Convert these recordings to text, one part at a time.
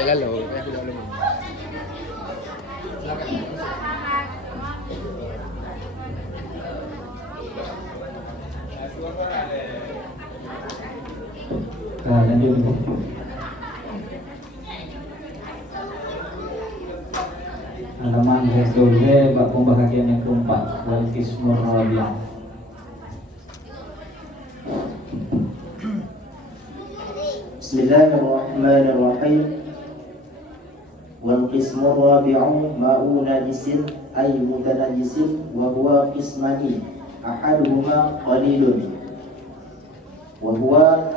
Galaw, kaya pinaulo mo. Lanjut. Halaman Hesdolhe bab pembahagian yang keempat, wal qismur rabi'. Bismillahirrahmanirrahim. Wal qismur rabi'u ma'u najisin ay mutanajisin wa huwa qismani ahaduhuma qalilun wa huwa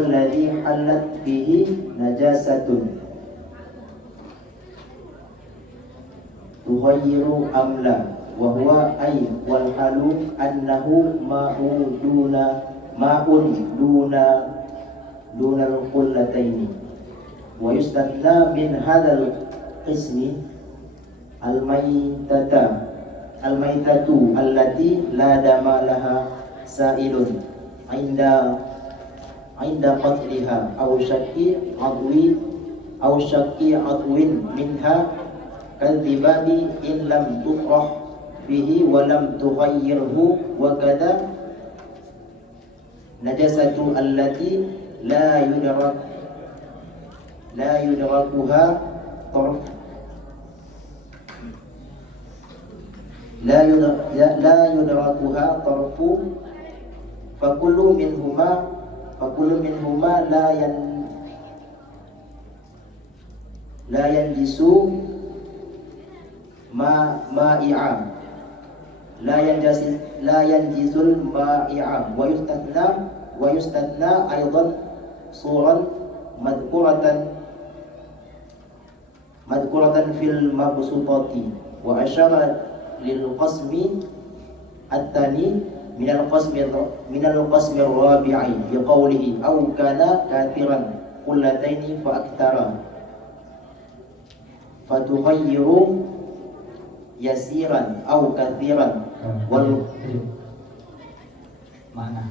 alladhi halat fihi najasatun tughayyiru amla wa huwa ay wal halu annahu ma'un duna al-qullataini wa yustatna min hadzal qismi al-maitatu allati la dama laha sa'ilun inda qatliha aw syaqi adwin minha kadhibani in lam tuqrah bihi wa lam tughayyirhu wa kadha najasatu allati la yudrakuha tarf la tarfu fakullu minhuma la yanjisu ma'i'a la yanjizul ma'i'a wa yustatna aidan suran madkuratan fil mabsutati wa asyara lil qasmi at-tani minal qasmi rabi'i bi qawlihi aw kana kathiran qullataini fa akthara fatughayyiru yasiran aw kathiran wal mana.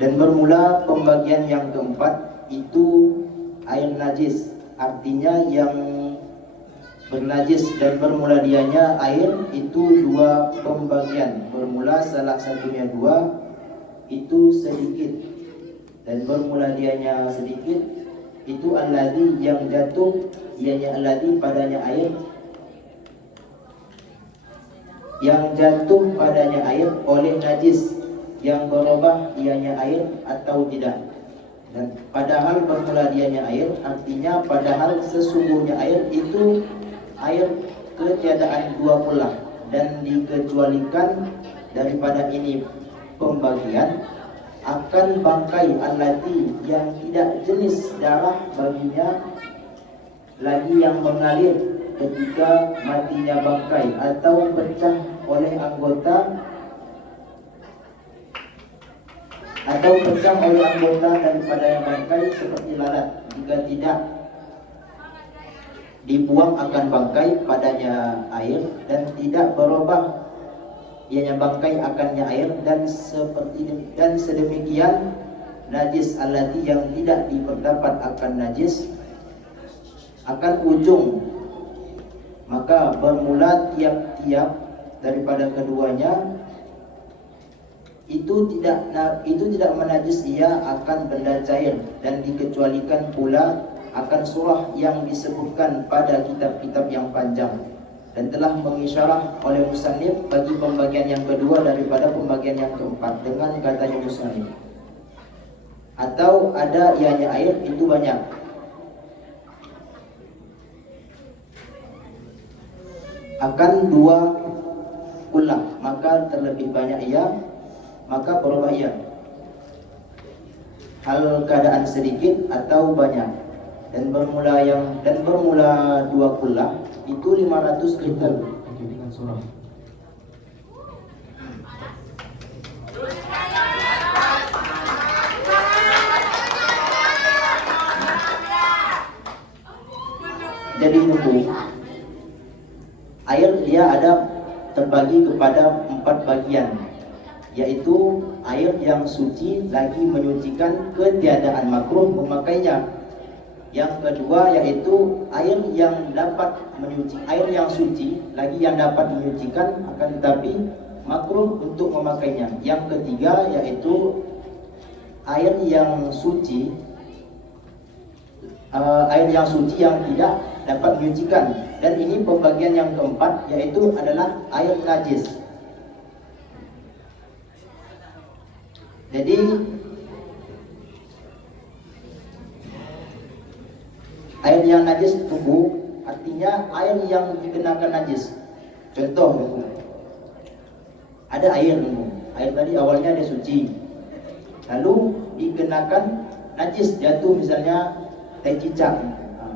Dan bermula pembagian yang keempat itu air najis, artinya yang bernajis, dan bermula dianya air itu dua pembagian. Bermula salah satunya dua itu sedikit, dan bermula dianya sedikit itu alladhi yang jatuh, ianya alladhi padanya air, yang jatuh padanya air oleh najis yang berubah ianya air atau tidak. Dan padahal bermula dianya air, artinya padahal sesungguhnya air itu air ketiadaan dua pula, dan dikecualikan daripada ini pembagian akan bangkai allati yang tidak jenis darah baginya lagi yang mengalir ketika matinya bangkai atau pecah oleh anggota daripada yang bangkai seperti lalat, jika tidak dibuang akan bangkai padanya air dan tidak berubah ianya bangkai akannya air, dan sedemikian najis allati yang tidak diperdapat akan najis akan ujung, maka bermula tiap-tiap daripada keduanya itu tidak menajis ia akan benda cair, dan dikecualikan pula akan surah yang disebutkan pada kitab-kitab yang panjang, dan telah mengisyarah oleh musannif bagi pembagian yang kedua daripada pembagian yang keempat dengan katanya musannif atau ada ianya air itu banyak akan dua kullah, maka terlebih banyak ia maka berubah ia hal keadaan sedikit atau banyak, dan bermula dua kullah itu 500 liter Dengan surah. jadi nunggu air dia ada terbagi kepada 4 bagian. yaitu air yang suci lagi menyucikan ketiadaan makruh memakainya. Yang kedua yaitu air yang dapat air yang suci lagi yang dapat menyucikan akan tetapi makruh untuk memakainya. Yang ketiga yaitu air yang suci yang tidak dapat menyucikan. Dan ini pembagian yang keempat yaitu adalah air najis. Jadi air yang najis tunggu artinya air yang dikenakan najis. Contoh, ada air tunggu. Air tadi awalnya dia suci, lalu dikenakan najis, jatuh misalnya teh cicak,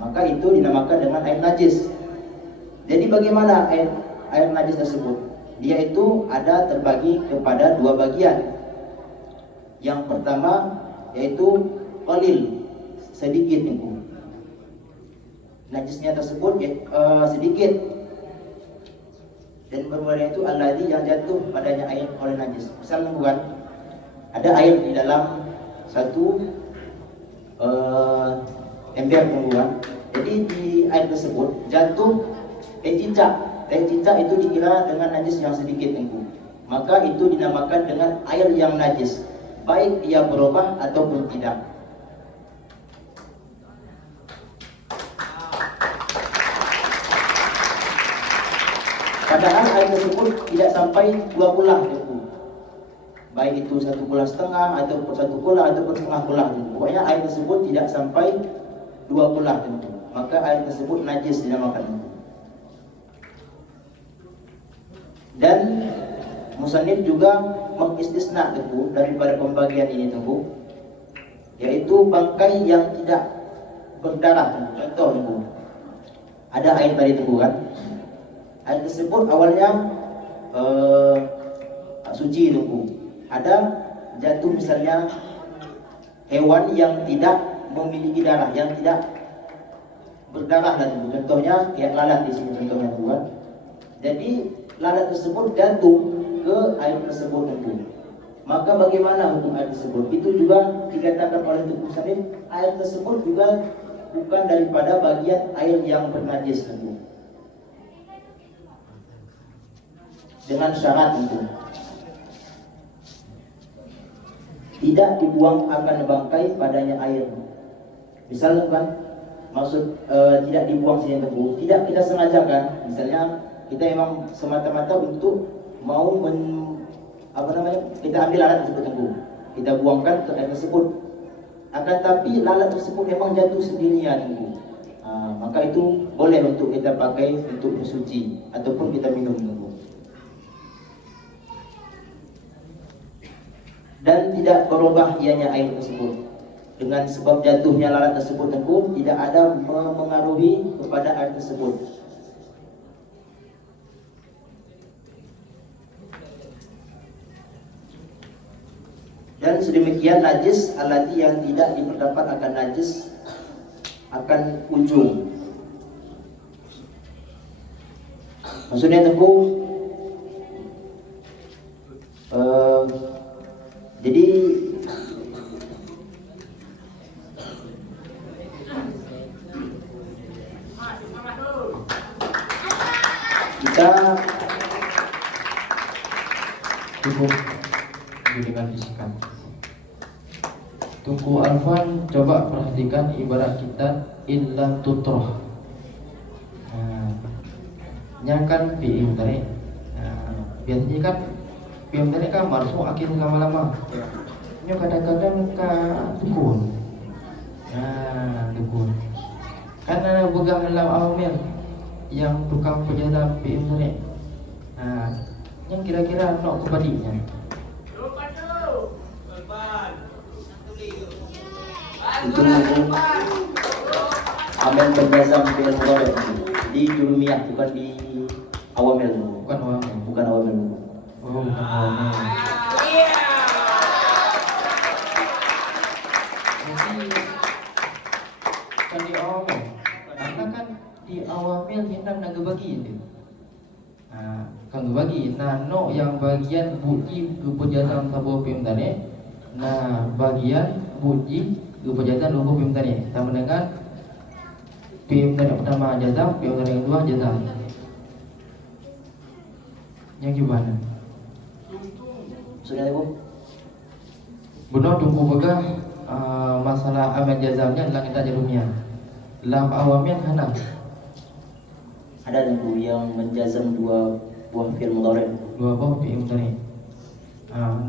maka itu dinamakan dengan air najis. Jadi bagaimana air najis tersebut? Dia itu ada terbagi kepada dua bagian. Yang pertama yaitu qalil, sedikit itu. Najisnya tersebut sedikit. Dan berwarna itu alladzi yang jatuh padanya air oleh najis. Misalnya bukan ada air di dalam satu ember tungguan. Jadi di air tersebut jatuh teh cicak. Teh cicak itu dikira dengan najis yang sedikit tunggu. Maka itu dinamakan dengan air yang najis, baik ia berubah ataupun tidak. Padahal air tersebut tidak sampai 2 kulah tunggu. Baik itu 1,5 kulah ataupun 1 kulah ataupun setengah kulah tunggu. Pokoknya air tersebut tidak sampai 2 kulah tunggu. Maka air tersebut najis dinamakan tunggu. Dan musannif juga mengistisna tunggu daripada pembagian ini tunggu, yaitu bangkai yang tidak berdarah tunggu. Contoh tunggu, ada air tadi tunggu kan, air tersebut awalnya suci tunggu. Ada jatuh misalnya hewan yang tidak memiliki darah, yang tidak berdarah tunggu. Contohnya kayak lalat di sini contohnya tunggu kan. Jadi lalat tersebut jatuh ke air tersebut tunggu. Maka bagaimana hukum air tersebut? Itu juga dikatakan oleh musannif, air tersebut juga bukan daripada bagian air yang bernajis tunggu. Dengan syarat itu tidak dibuang akan bangkai padanya air. Misalnya kan maksud tidak dibuang sini tunggu, tidak kita sengajakan. Misalnya kita memang semata-mata untuk mau kita ambil lalat tersebut tunggu, kita buangkan ke air tersebut. Akan tapi lalat tersebut memang jatuh sendirinya tunggu. Maka itu boleh untuk kita pakai untuk bersuci ataupun kita minum tunggu. Dan tidak berubah ianya air tersebut. Dengan sebab jatuhnya lalat tersebut tunggu, tidak ada mengaruhi kepada air tersebut. Dan sedemikian najis alati yang tidak dipendapat akan najis akan ujung. Maksudnya tunggu, jadi kita cukup dengan bisikan. Tunggu Alfan, coba perhatikan ibarat kita illam tutroh. Nyakan PM tadi. Biasanya kan PM tadi kan masuk akhir lama-lama. Nyo kadang-kadang ka dukun. Dukun. Karena pegang dalam awamil yang tukang penjaga PM tadi. Yang kira-kira nak kebadinya. itu amal penjazam bil mudhari di jurumiyah, bukan di awamil. Bukan awamil. Bukan awamil. Oh, bukan awamil. Jadi kan di awamil. Karena kan di awamil hendak nak bagi itu. Kang bagi no yang bagian buji kepejatan sabo pim tane, bagian buji kepejatan lugu pim tane. Sama dengan pim tane pertama jazam, pim tane kedua jazam. Yang gimana? Sudah Ibu? Benar tunggu begah masalah amal jazamnya dalam kita jarumnya. Lam awamnya hana. Ada Ibu yang menjazam dua buah fi'il mudhari'. Dua buah fi'il mudhari'.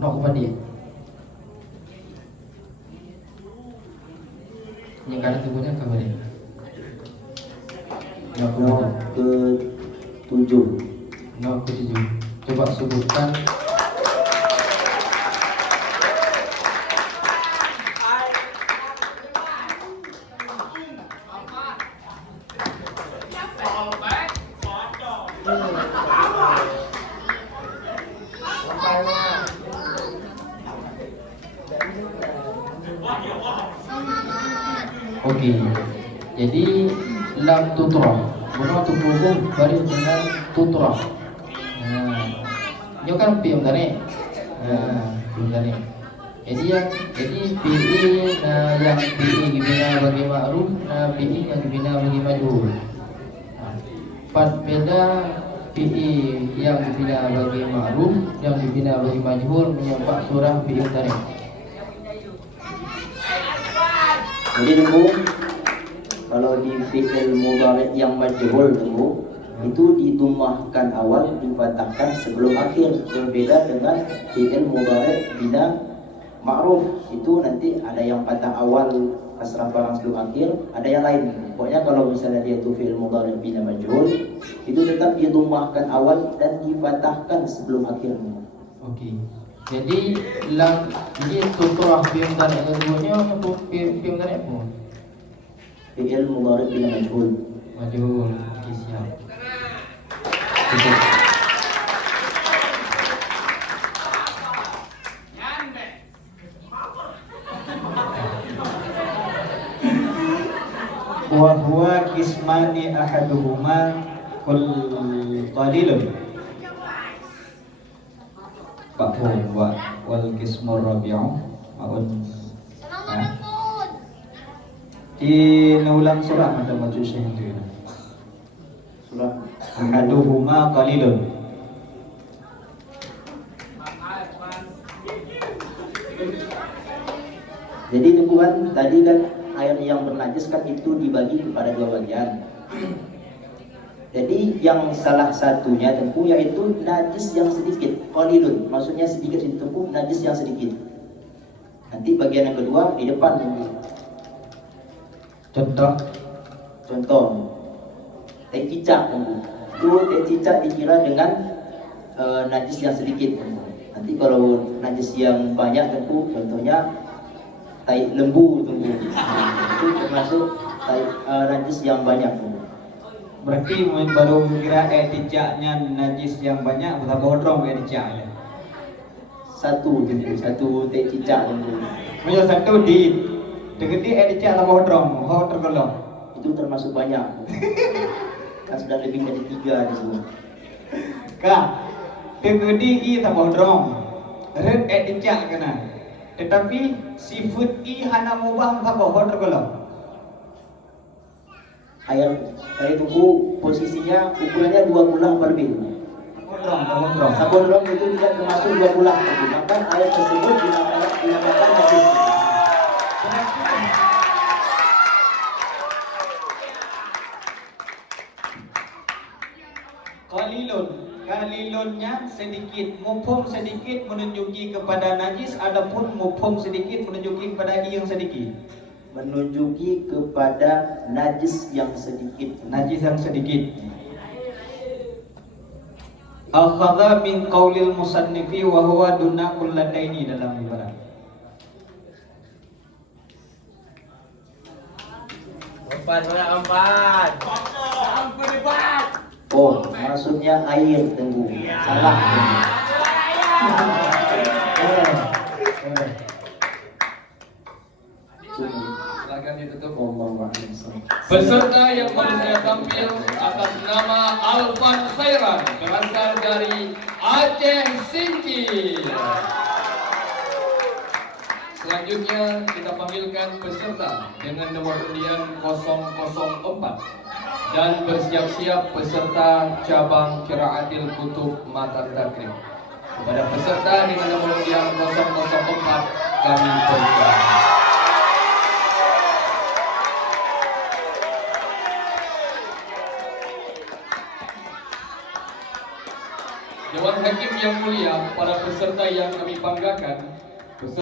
Nok upadi. Yang kadang sebutnya kabari. Nok ke-7. Nok ke-7. Coba sebutkan. Okey. Jadi lam tutrah. Benar tu hukum baris dengan tutrah. Ini kan fi'il tadi. Fi'il tadi. Jadi fi'il yang fi'il dibina bagi ma'ruf, fi'il yang dibina bagi majhul. Empat beda fi'il yang dibina bagi ma'ruf, yang dibina bagi majhul menyebabkan surah fi'il tadi. Jadi Ibu, kalau di fi'il mudhari' yang majhul Ibu, itu didhammahkan awal, difathahkan sebelum akhir. Berbeda dengan fi'il mudhari' bina ma'ruf, itu nanti ada yang fathah awal, kasrah barang sebelum akhir, ada yang lain. Pokoknya kalau misalnya dia itu fi'il mudhari' bina majhul, itu tetap didhammahkan awal dan difathahkan sebelum akhir. Okey. Jadi lam ini tutrah fi'il tadi keduanya apa fi'il tadi apa? Fi'il mudhari' bina majhul. Majhul. Okey, siap. Wa huwa kismani ahaduhuma qalilun. Ba'un wal qismur rabi'u maun. Di ulang surah ada maju syekh itu. Surah Ahaduhuma qalilun. Jadi Tuhan tadi kan air yang bernajis kan itu dibagi kepada dua bagian. Jadi yang salah satunya tentu yaitu najis yang sedikit, qalilun, maksudnya sedikit itu najis yang sedikit. Nanti bagian yang kedua di depan tentu. Contoh teh cicak tentu. Itu teh cicak dikira dengan najis yang sedikit tentu. Nanti kalau najis yang banyak tentu contohnya tai lembu tentu. Itu termasuk najis yang banyak tentu. Berarti baru kira tijaknya najis yang banyak berapa hodrong tijaknya? Satu teh cicak tentu. Punya satu di degede tijak berapa hodrong? Ho tergolong. Itu termasuk banyak. Kan sudah lebih dari 3 di sini. Kak, degede i berapa hodrong? Red tijak kena. Tetapi seafood i hana mubah berapa ho tergolong? Air tunggu posisinya ukurannya 2 bulan apa lebih. Hodrong. Sabun rom itu tidak termasuk 2 bulan. Maka air tersebut dinamakan najis. Qalilunnya sedikit, mufhum sedikit menunjuki kepada najis, adapun mufhum sedikit menunjuki kepada yang sedikit. Menunjuki kepada najis yang sedikit. Najis yang sedikit. Akhadha min qaulil musannifi wa huwa duna kullataini dalam ibarat. Empat. Oh, maksudnya air tentu. Salah. Silakan ditutup. Allahu a'lam. Peserta yang baru saya tampil atas nama Alfan Khairan berasal dari Aceh Singkil. Selanjutnya kita panggilkan peserta dengan nomor undian 004 dan bersiap-siap peserta cabang Qiraatil Kutub Matan Takrib. Kepada peserta dengan nomor undian 004 kami persilakan. Dewan Hakim yang mulia, para peserta yang kami banggakan,